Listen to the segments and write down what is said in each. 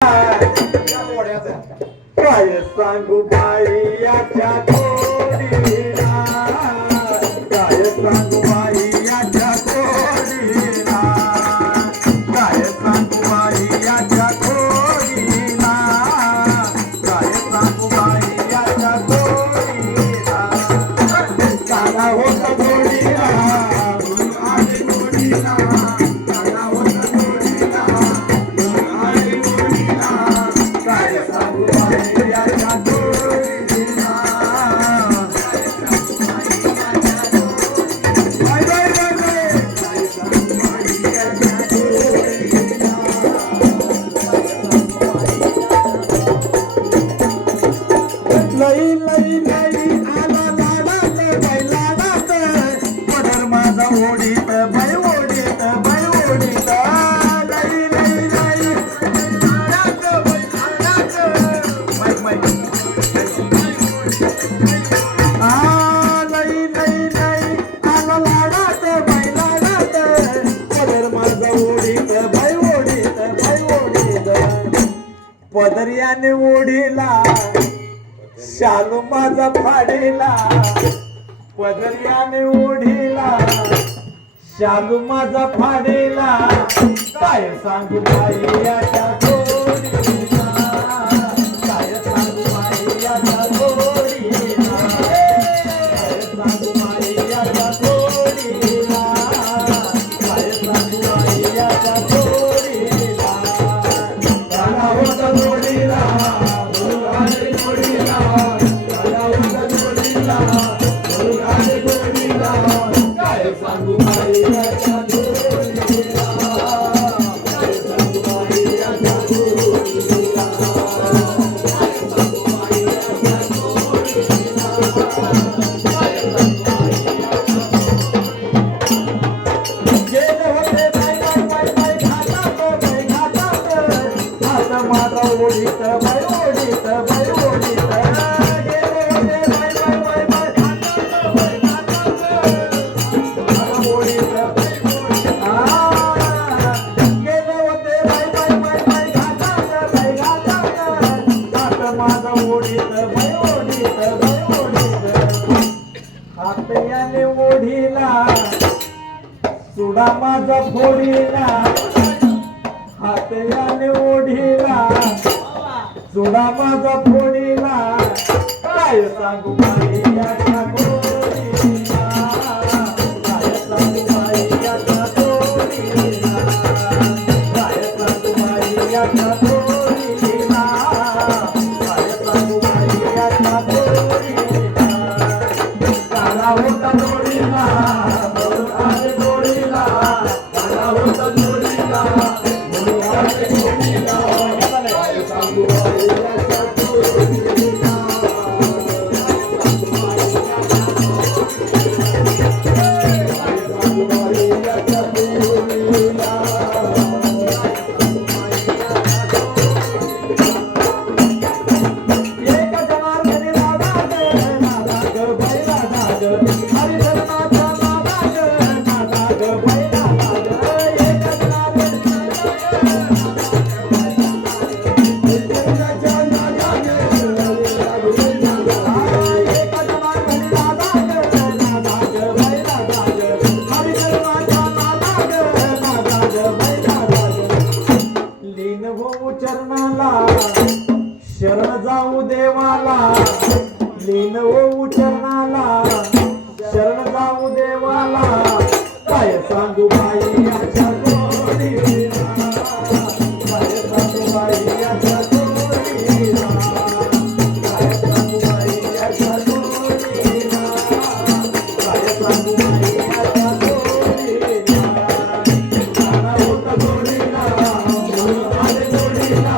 काय सांगू बाई याच्या गोडीला, काय सांगू बाई याच्या गोडीला, काय सांगू बाई याच्या गोडीला, काय सांगू बाई याच्या गोडीला. काला होता गोडीला आणि गोडीला, काला होता गोडीला आणि गोडीला, काय सांगू बाई याच्या गोडीला. बाय बाय बाय बाय, काय सांगू बाई याच्या गोडीला. लई लई लई आला लाडात बाई लाडात, पदर माझा ओढीत बाई ओढीत बाई ओढीत. लई लई लई लाडात बाई लाडात, माईक माईक. लई लई लई आला लाडात बाई लाडात, पदर माझा ओढीत बाई ओढीत बाई ओढीत. पदर याने ओढीला, शालू माझा फाडीला, पदर्याने ओढीला, शालू माझा फाडीला. काय सांगू बाई याच्या गोडीला, काय सांगू बाई याच्या गोडीला, काय सांगू बाई याच्या गोडीला, काय सांगू बाई याच्या गोडीला. काला होता गोडीला आणि गोडीला, काला होता गोडीला आणि गोडीला, काय सांगू बाई याच्या गोडीला, काय सांगू बाई याच्या गोडीला, काय सांगू बाई याच्या गोडीला, काय सांगू बाई याच्या. गेले होते बाई बाई बाई बाई घाटात बाई घाटात, हात माझा ओढीत बाई ओढीत बाई ओढीत. गेले होते बाई बाई बाई बाई घाटात बाई घाटात, हात ओढीत बाई ओढीत. गेले होते बाई बाई बाई बाई घाटात बाई घाटात, हात माझा ओढीत बाई ओढीत बाई ओढीत. हात याने ओढीला, सुडा माझा फोडीला, हात याने ओढीला, सुडा माझा फोडीला. काय सांगू बाई याच्या गोडीला, काय सांगू बाई याच्या गोडीला, काय सांगू बाई याच्या गोडीला, काय सांगू बाई याच्या गोडीला. काला होता गोडीला आणि गोडीला, काला होता गोडीला आणि गोडीला, काय सांगू बाई याच्या गोडीला. एक जनार्दनी राधा ग राधा ग बाई राधा ग, हरिधर्माचा नादा ग नादा ग बाई राधा ग. एक जनार्दनी राधा ग विठ्ठलाच्या नादा ग, एक जनार्दनी राधा ग नादा ग बाई राधा ग, हरिधर्माचा नादा ग नादा ग बाई राधा ग. लीन होऊ चरणाला, शरण जाऊ देवाला, लीन होऊ चरणाला, शरण जाऊ देवाला. काय सांगू बाई याच्या गोडीला, काय सांगू बाई याच्या गोडीला, काय सांगू बाई याच्या गोडीला, काय सांगू बाई याच्या गोडीला. काला होता गोडीला आणि गोडीला,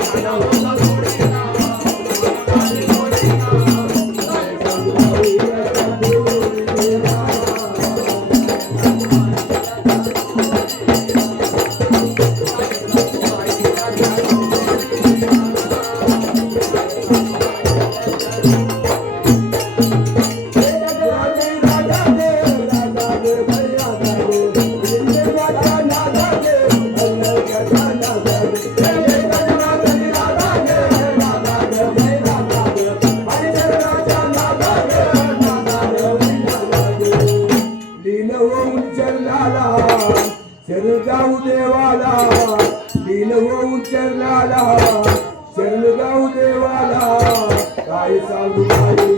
काला होता गोडीला आणि गोडीला, काय सांगू बाई याच्या गोडीला. लीन होऊन चरणाला शरण जाऊ देवाला लीन होऊन चरणाला शरण जाऊ देवाला काय सांगू काय